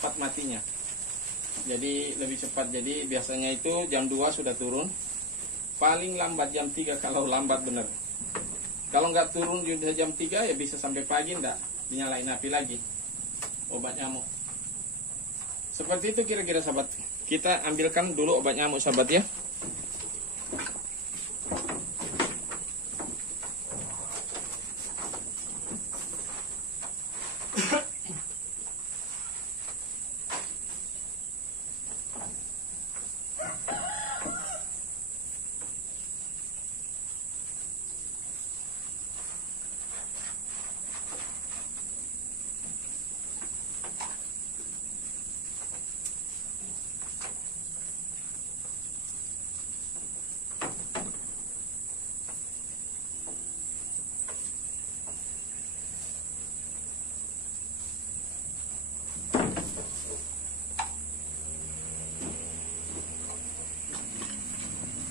cepat matinya. Jadi lebih cepat. Jadi biasanya itu jam 2 sudah turun. Paling lambat jam 3 kalau lambat bener. Kalau nggak turun juga jam 3 ya bisa sampai pagi nggak dinyalain api lagi obat nyamuk. Seperti itu kira-kira sahabat. Kita ambilkan dulu obat nyamuk sahabat ya.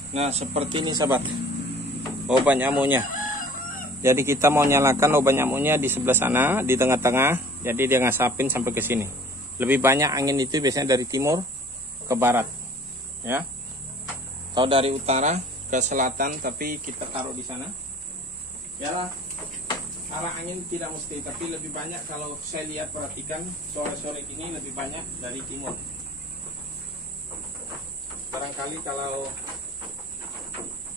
Nah seperti ini sahabat obat nyamuknya. Jadi kita mau nyalakan obat nyamuknya di sebelah sana, di tengah-tengah. Jadi dia ngasapin sampai ke sini. Lebih banyak angin itu biasanya dari timur ke barat, ya. Atau dari utara ke selatan, tapi kita taruh di sana. Ya, arah angin tidak mesti, tapi lebih banyak kalau saya lihat perhatikan sore-sore ini lebih banyak dari timur. Barangkali kalau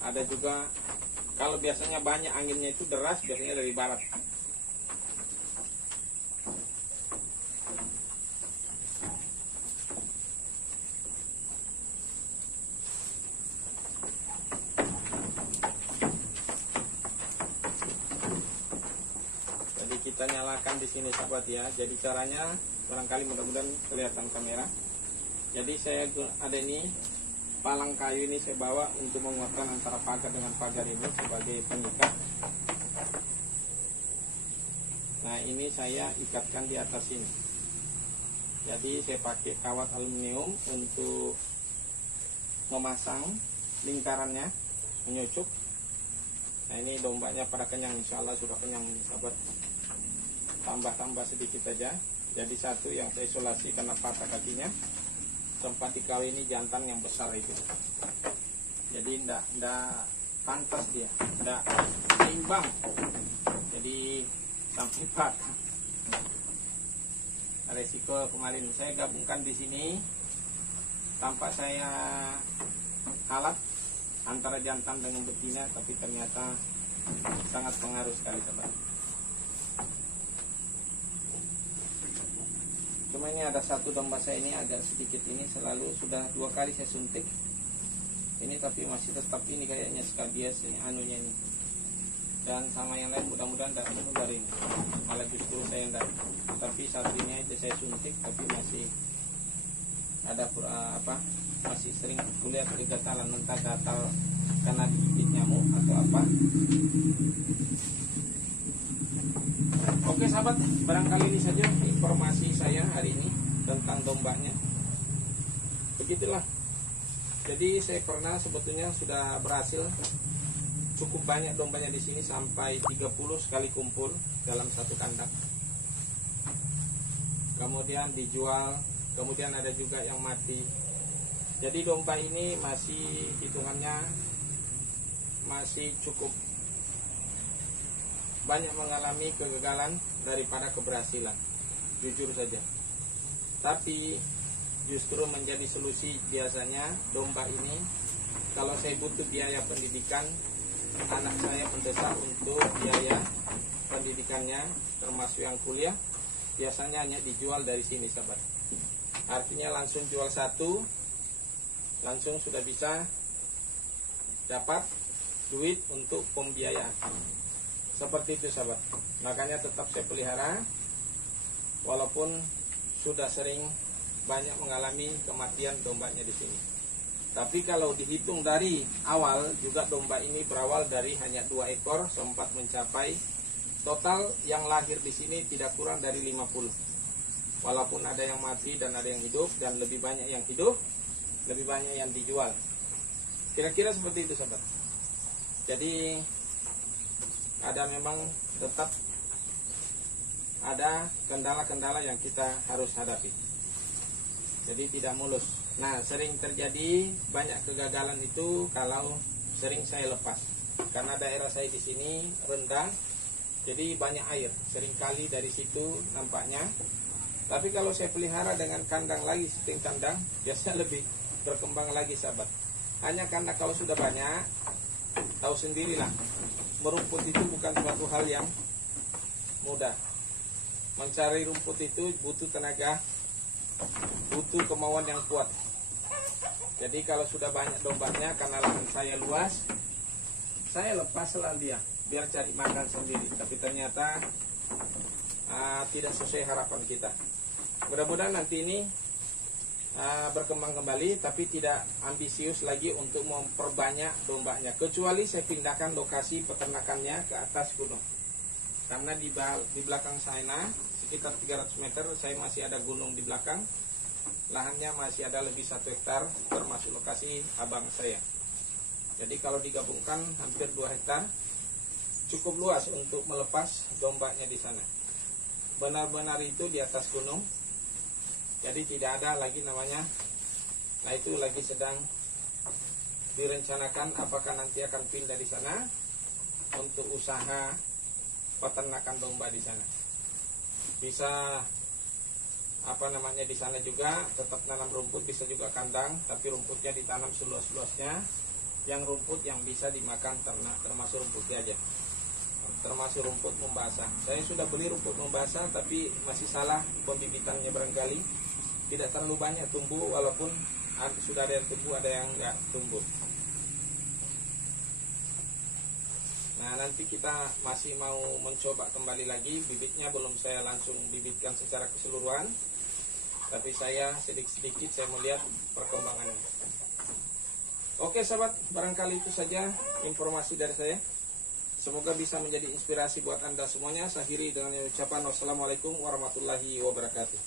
ada juga, kalau biasanya banyak anginnya itu deras, biasanya dari barat. Jadi kita nyalakan di sini sahabat ya. Jadi caranya barangkali mudah-mudahan kelihatan kamera. Jadi saya ada ini palang kayu ini saya bawa untuk menguatkan antara pagar dengan pagar ini sebagai pengikat. Nah ini saya ikatkan di atas ini. Jadi saya pakai kawat aluminium untuk memasang lingkarannya, menyucuk. Nah ini dombanya pada kenyang, insya Allah sudah kenyang ini sahabat. Tambah sedikit aja. Jadi satu yang saya isolasi karena patah kakinya. Sempat dikawini jantan yang besar itu. Jadi ndak pantas dia, ndak seimbang. Jadi sampai patah. Resiko kemarin saya gabungkan di sini, tampak saya alat antara jantan dengan betina, tapi ternyata sangat pengaruh sekali sahabat. Cuma ini ada satu domba saya ini agak sedikit ini, selalu sudah 2 kali saya suntik ini, tapi masih tetap ini kayaknya skabies ini anunya ini. Dan sama yang lain mudah-mudahan tidak menyebar ini, malah justru saya enggak. Tapi satu ini aja saya suntik, tapi masih ada masih sering kulihat kegatalan, entah gatal karena digigit nyamuk atau apa. Oke sahabat, barangkali ini saja informasi saya hari ini tentang dombanya. Begitulah. Jadi saya pernah sebetulnya sudah berhasil cukup banyak dombanya di sini, sampai 30 sekali kumpul dalam satu kandang. Kemudian dijual, kemudian ada juga yang mati. Jadi domba ini masih hitungannya masih cukup banyak mengalami kegagalan daripada keberhasilan, jujur saja. Tapi justru menjadi solusi biasanya domba ini. Kalau saya butuh biaya pendidikan, anak saya mendesak untuk biaya pendidikannya, termasuk yang kuliah, biasanya hanya dijual dari sini sahabat. Artinya langsung jual satu, langsung sudah bisa dapat duit untuk pembiayaan. Seperti itu sahabat. Makanya tetap saya pelihara, walaupun sudah sering banyak mengalami kematian dombanya di sini. Tapi kalau dihitung dari awal juga domba ini berawal dari hanya 2 ekor, sempat mencapai total yang lahir di sini tidak kurang dari 50. Walaupun ada yang mati dan ada yang hidup, dan lebih banyak yang hidup, lebih banyak yang dijual. Kira-kira seperti itu sahabat. Jadi ada memang tetap ada kendala-kendala yang kita harus hadapi. jadi tidak mulus. Nah, sering terjadi banyak kegagalan itu kalau sering saya lepas, karena daerah saya di sini rendah, jadi banyak air. Seringkali dari situ nampaknya. Tapi kalau saya pelihara dengan kandang lagi, sistem kandang, biasanya lebih berkembang lagi, sahabat. Hanya karena kalau sudah banyak, tahu sendirilah, merumput itu bukan suatu hal yang mudah. Mencari rumput itu butuh tenaga, butuh kemauan yang kuat. Jadi kalau sudah banyak dombanya, karena lahan saya luas, saya lepaslah dia biar cari makan sendiri. Tapi ternyata tidak sesuai harapan kita. Mudah-mudahan nanti ini berkembang kembali, tapi tidak ambisius lagi untuk memperbanyak dombanya. Kecuali saya pindahkan lokasi peternakannya ke atas gunung. Karena di belakang sana sekitar 300 meter saya masih ada gunung di belakang. Lahannya masih ada lebih 1 hektar, termasuk lokasi abang saya. Jadi kalau digabungkan hampir 2 hektar, cukup luas untuk melepas dombanya di sana. Benar-benar itu di atas gunung. Jadi tidak ada lagi namanya. Nah, itu lagi sedang direncanakan apakah nanti akan pindah di sana untuk usaha peternakan domba di sana. Bisa di sana juga tetap nanam rumput, bisa juga kandang, tapi rumputnya ditanam seluas-luasnya. Yang rumput yang bisa dimakan ternak, termasuk rumput gajah, termasuk rumput membasah. Saya sudah beli rumput membasah, tapi masih salah pembibitannya barangkali. Tidak terlalu banyak tumbuh, walaupun sudah ada yang tumbuh, ada yang enggak tumbuh. Nah, nanti kita masih mau mencoba kembali lagi. Bibitnya belum saya langsung bibitkan secara keseluruhan, tapi saya sedikit-sedikit saya melihat perkembangannya. Oke sahabat, barangkali itu saja informasi dari saya. Semoga bisa menjadi inspirasi buat Anda semuanya. Saya akhiri dengan ucapan wassalamualaikum warahmatullahi wabarakatuh.